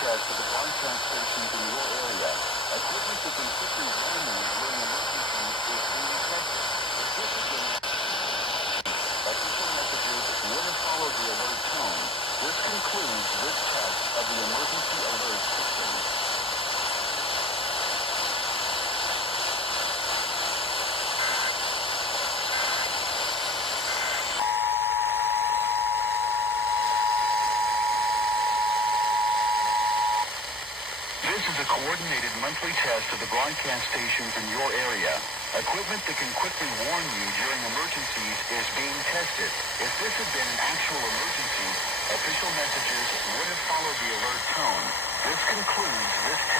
test of the broadcast stations in your area. Equipment that can quickly warn you during emergencies is being tested. If this is an official messages would have followed the alert tone. This concludes this test of the emergency alert system. This is a coordinated monthly test of the broadcast stations in your area. Equipment that can quickly warn you during emergencies is being tested. If this had been an actual emergency, official messages would have followed the alert tone. This concludes this test.